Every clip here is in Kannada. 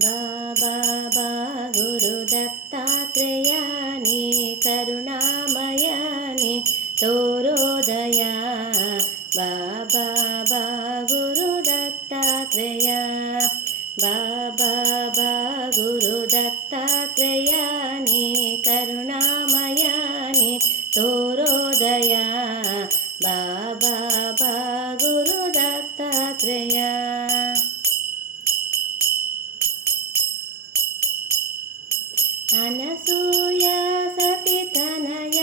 ಬಾಬಾ ಬಾ ಗುರು ದತ್ತಾತ್ರೇಯನೇ ಕರುಣಾಮಯನೇ ತೋರೋದಯ. ಬಾಬಾ ಬಾ ಗುರು ದತ್ತಾತ್ರೇಯ. ಬಾಬಾ ಬಾ ಗುರು ದತ್ತಾತ್ರೇಯನೇ ಕರುಣಾಮಯನೇ ತೋರೋದಯ. ಬಾಬಾ ಬಾ ಗುರು ದತ್ತಾತ್ರೇಯ. ಅನಸೂಯ ಸತಿತನಯ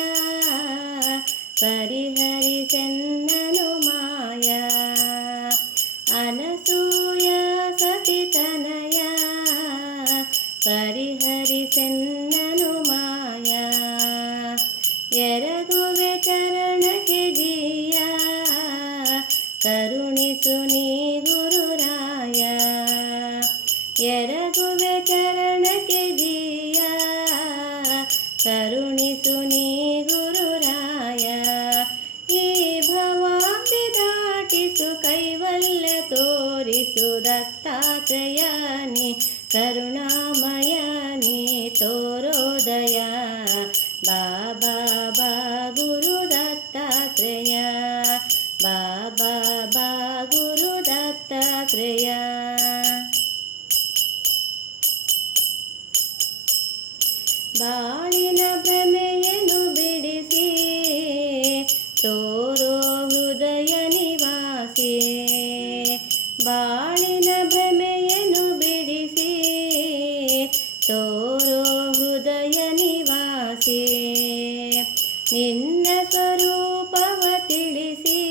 ಪರಿಹರಿಸೆನ್ನನು ಮಾಯ. ಅನಸೂಯ ಸತಿತನಯ ಪರಿಹರಿಸೆನ್ನನು ಮಾಯ. ಎರಗುವೆ ಚರಣಕ್ಕೆ ಜೀಯ ಕರುಣಿಸು ನೀ ಗುರುರಾಯ. ಎರಗುವೆ ಚರಣಕ್ಕೆ ಜೀಯ ಕರುಣಿಸು ನೀ ಗುರುರಾಯ. ಈ ಭವಾಬ್ದಿ ದಾಟಿಸು ಕೈವಲ್ಯ ತೋರಿಸು ದತ್ತಾತ್ರೇಯನೇ ಕರುಣಾಮಯನೇ ತೋರೋದಯ. ಬಾಬಾ ಬಾ ಗುರು ದತ್ತಾತ್ರೇಯ. ಬಾಬಾ ಬಾ ಗುರು ದತ್ತಾತ್ರೇಯ. ಬಾಳಿನ ಭ್ರಮೆಯನ್ನು ಬಿಡಿಸಿ ತೋರೋ ಹೃದಯ ನಿವಾಸಿ. ಬಾಳಿನ ಭ್ರಮೆಯನ್ನು ಬಿಡಿಸಿ ತೋರೋ ಹೃದಯ ನಿವಾಸಿ. ನಿನ್ನ ಸ್ವರೂಪವ ತಿಳಿಸಿ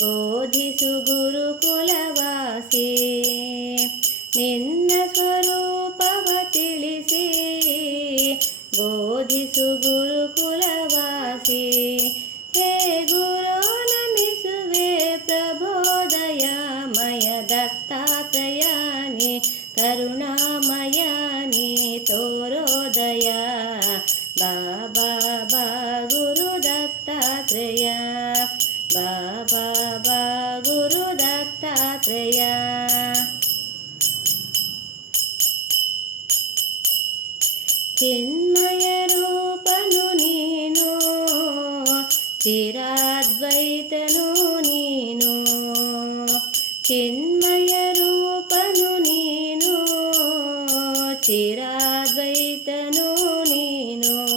ಬೋಧಿಸು ಗುರುಕುಲವಾಸಿ. ನಿನ್ನ ಸ್ವರೂಪವ ತಿಳಿಸಿ ಬೋಧಿಸು ಗುರುಕುಲವಾಸಿ. ಹೇ ಗುರೋ ನಮಿಸುವೆ ಪ್ರಬೋದಯಮಯ ದತ್ತಾತ್ರೇಯನೇ ಕರುಣಾಮಯನೇ ತೋರೋದಯ. ಬಾಬಾ ಬಾ ಗುರು ದತ್ತಾತ್ರೇಯ. ಬಾಬಾ ಬಾ ಗುರು ದತ್ತಾತ್ರೇಯ. ಚಿನ್ಮಯ ರೂಪನು ನೀನು ಚಿರಾದ್ವೈತನು ನೀನು. ಚಿನ್ಮಯ ರೂಪನು ನೀನು ಚಿರಾದ್ವೈತನು ನೀನು.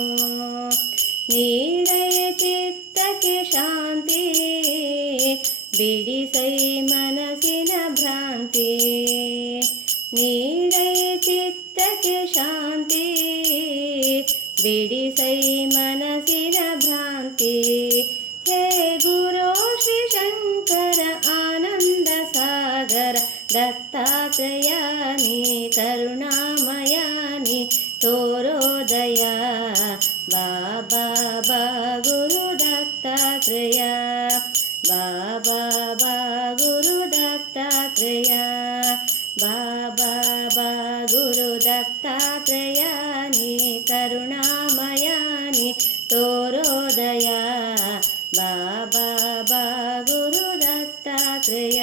ನೀಡೆಯ ಚಿತ್ತಕ್ಕೆ ಶಾಂತಿ ಬಿಡಿಸೈ ಮನಸ್ಸಿನ ಭ್ರಾಂತಿ. ನೀಡೆಯ ಚಿತ್ತಕ್ಕೆ ಶಾಂತಿ ಬಿಡಿಸೈ ಮನಸ್ಸಿನ ಭ್ರಾಂತಿ. ಹೇ ಗುರೋ ಶ್ರೀ ಶಂಕರ ಆನಂದ ಸಾಗರ ದತ್ತಾತ್ರೇಯನೇ ಕರುಣಾಮಯನೇ ತೋರೋದಯ. ಬಾಬಾ ಬಾ ಗುರು ದತ್ತಾತ್ರೇಯ. ಬಾಬಾ ಬಾ ಗುರು ದತ್ತಾತ್ರೇಯ. ಬಾಬಾ ಬಾ ಗುರು ದತ್ತಾತ್ರೇಯನೇ ಕರುಣಾಮಯನೇ ತೋರೋದಯ. ಬಾಬಾ ಬಾ ಗುರು ದತ್ತಾತ್ರೇಯ.